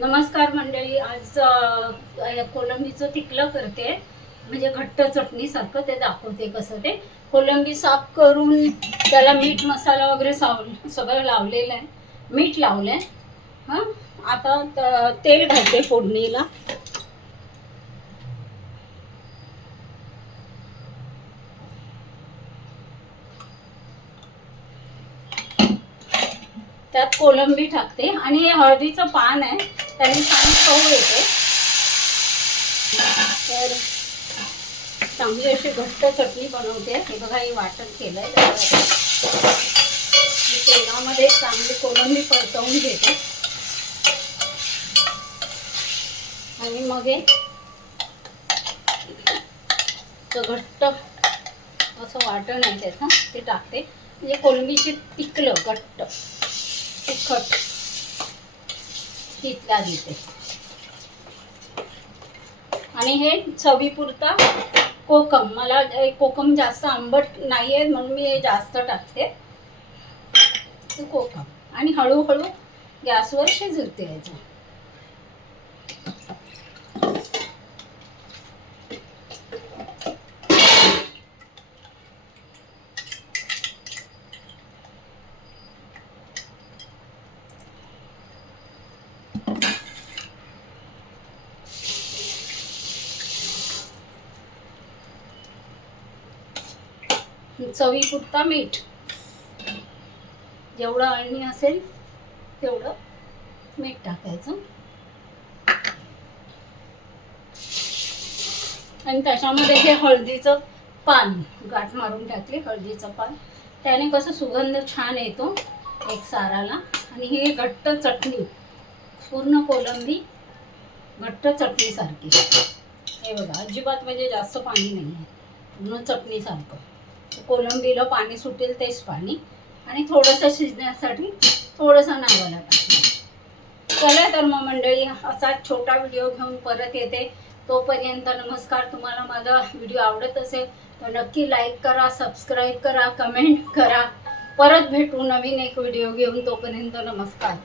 नमस्कार मंडळी. आज कोलंबीचं तिकलं करते, म्हणजे घट्ट चटणीसारखं ते दाखवते. कसं ते कोलंबी साफ करून त्याला मीठ मसाला वगैरे सगळं लावलेलं आहे, मीठ लावलं आहे. हां, आता तेल घालते फोडणीला. त्यात कोलंबी टाकते आणि हे हळदीचं पान आहे, त्याने छान चव येते. तर चांगली अशी घट्ट चटणी बनवते. हे बघा, हे वाटण केलंय. तेलामध्ये चांगली कोलंबी परतवून घेते आणि मग हे घट्ट असं वाटण आहे त्याचं, ते टाकते. म्हणजे कोलंबीची तिकलं घट्ट तिखट तिथला देते. आणि हे चवीपुरता कोकम. मला कोकम जास्त आंबट नाही आहे म्हणून मी हे जास्त टाकते. कोकम आणि हळूहळू गॅसवर शिजवते याचं. चवीपुरता मीठ, जेवढं अळणी असेल तेवढं मीठ टाकायचं. आणि त्याच्यामध्ये हे हळदीचं पान गाठ मारून टाकले. हळदीचं पान त्याने कसं सुगंध छान येतो एक साराला. आणि ही घट्ट चटणी, पूर्ण कोलंबी घट्ट चटणीसारखी. हे बघा, अजिबात म्हणजे जास्त पाणी नाही आहे, पूर्ण चटणीसारखं. कोलंबीला पाणी सुटेल तेच पाणी, आणि थोडंसं शिजण्यासाठी थोडंसं नावाला टाकलं. चला तर मग मंडळी, असा छोटा व्हिडिओ घेऊन परत येते. तोपर्यंत नमस्कार. तुम्हाला माझा व्हिडिओ आवडत असेल तर नक्की लाईक करा, सबस्क्राईब करा, कमेंट करा. परत भेटू नवीन एक व्हिडिओ घेऊन. तोपर्यंत नमस्कार.